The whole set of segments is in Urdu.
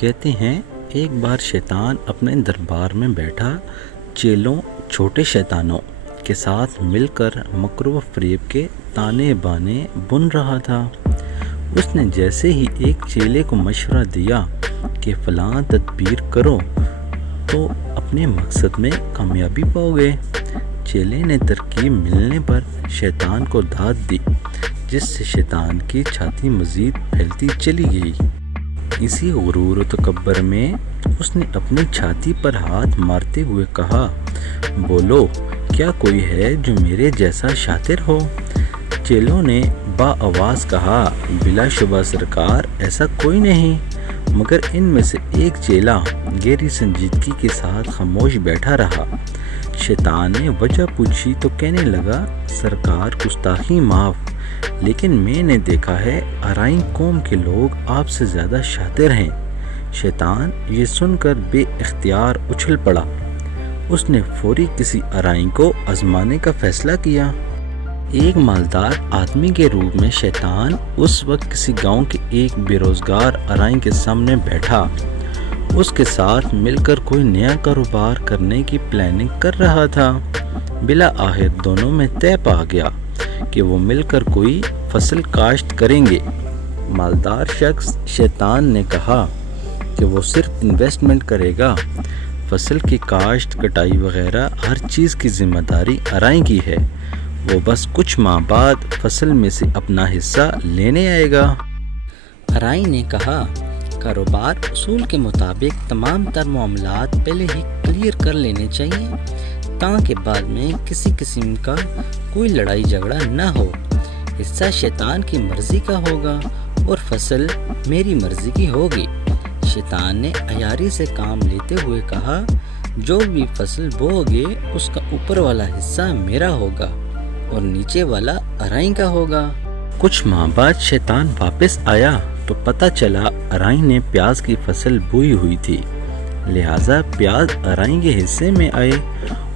کہتے ہیں ایک بار شیطان اپنے دربار میں بیٹھا چیلوں چھوٹے شیطانوں کے ساتھ مل کر مکر و فریب کے تانے بانے بن رہا تھا۔ اس نے جیسے ہی ایک چیلے کو مشورہ دیا کہ فلاں تدبیر کرو تو اپنے مقصد میں کامیابی پاؤ گے، چیلے نے ترکیب ملنے پر شیطان کو داد دی، جس سے شیطان کی چھاتی مزید پھیلتی چلی گئی۔ اسی غرور و تکبر میں اس نے اپنی چھاتی پر ہاتھ مارتے ہوئے کہا، بولو کیا کوئی ہے جو میرے جیسا شاطر ہو؟ چیلوں نے با آواز کہا، بلا شبہ سرکار ایسا کوئی نہیں، مگر ان میں سے ایک چیلا گہری سنجیدگی کے ساتھ خاموش بیٹھا رہا۔ شیطان نے وجہ پوچھی تو کہنے لگا، سرکار گستاخی معاف، لیکن میں نے دیکھا ہے ارائیں قوم کے لوگ آپ سے زیادہ شاطر ہیں۔ شیطان یہ سن کر بے اختیار اچھل پڑا۔ اس نے فوری کسی ارائیں کو آزمانے کا فیصلہ کیا۔ ایک مالدار آدمی کے روپ میں شیطان اس وقت کسی گاؤں کے ایک بے روزگار ارائیں کے سامنے بیٹھا، اس کے ساتھ مل کر کوئی نیا کاروبار کرنے کی پلاننگ کر رہا تھا۔ بلا آخر دونوں میں طے پا گیا کہ وہ مل کر کوئی فصل کاشت کریں گے۔ مالدار شخص شیطان نے کہا کہ وہ صرف انویسٹمنٹ کرے گا، فصل کی کاشت کٹائی وغیرہ ہر چیز کی ذمہ داری ارائیں کی ہے، وہ بس کچھ ماہ بعد فصل میں سے اپنا حصہ لینے آئے گا۔ ارائیں نے کہا، کاروبار اصول کے مطابق تمام تر معاملات پہلے ہی کلیئر کر لینے چاہیے تاکہ بعد میں کسی قسم کا کوئی لڑائی جھگڑا نہ ہو۔ حصہ شیطان کی مرضی کا ہوگا اور فصل میری مرضی کی ہوگی۔ شیطان نے عیاری سے کام لیتے ہوئے کہا، جو بھی فصل بو گے اس کا اوپر والا حصہ میرا ہوگا اور نیچے والا ارائیں کا ہوگا۔ کچھ ماہ بعد شیطان واپس آیا تو پتہ چلا ارائیں نے پیاز کی فصل بوئی ہوئی تھی، لہٰذا پیاز ارائیں کے حصے میں آئے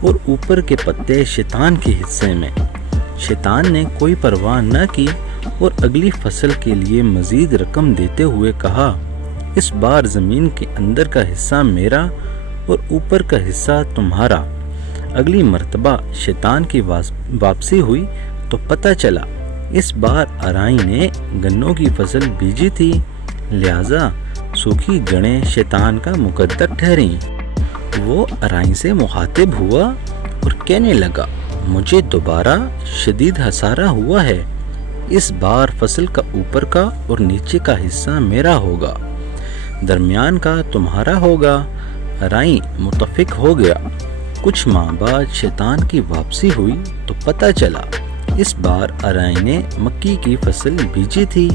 اور اوپر کے پتے شیطان کے حصے میں۔ شیطان نے کوئی پرواہ نہ کی اور اگلی فصل کے لیے مزید رقم دیتے ہوئے کہا، اس بار زمین کے اندر کا حصہ میرا اور اوپر کا حصہ تمہارا۔ اگلی مرتبہ شیطان کی واپسی ہوئی تو پتہ چلا اس بار ارائیں نے گنوں کی فصل بیجی تھی، لہٰذا سوکھی جڑیں شیطان کا مقدر ٹھہریں۔ وہ ارائیں سے مخاطب ہوا اور کہنے لگا، مجھے دوبارہ شدید خسارہ ہوا ہے، اس بار فصل کا اوپر کا اور نیچے کا حصہ میرا ہوگا، درمیان کا تمہارا ہوگا۔ ارائیں متفق ہو گیا۔ کچھ ماہ بعد شیطان کی واپسی ہوئی تو پتہ چلا اس بار ارائیں نے مکی کی فصل بیجی تھی،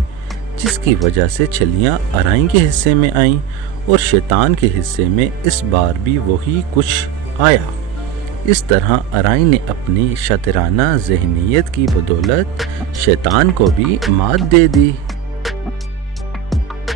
جس کی وجہ سے چھلیاں ارائیں کے حصے میں آئیں اور شیطان کے حصے میں اس بار بھی وہی کچھ آیا۔ اس طرح ارائیں نے اپنی شاطرانہ ذہنیت کی بدولت شیطان کو بھی مات دے دی۔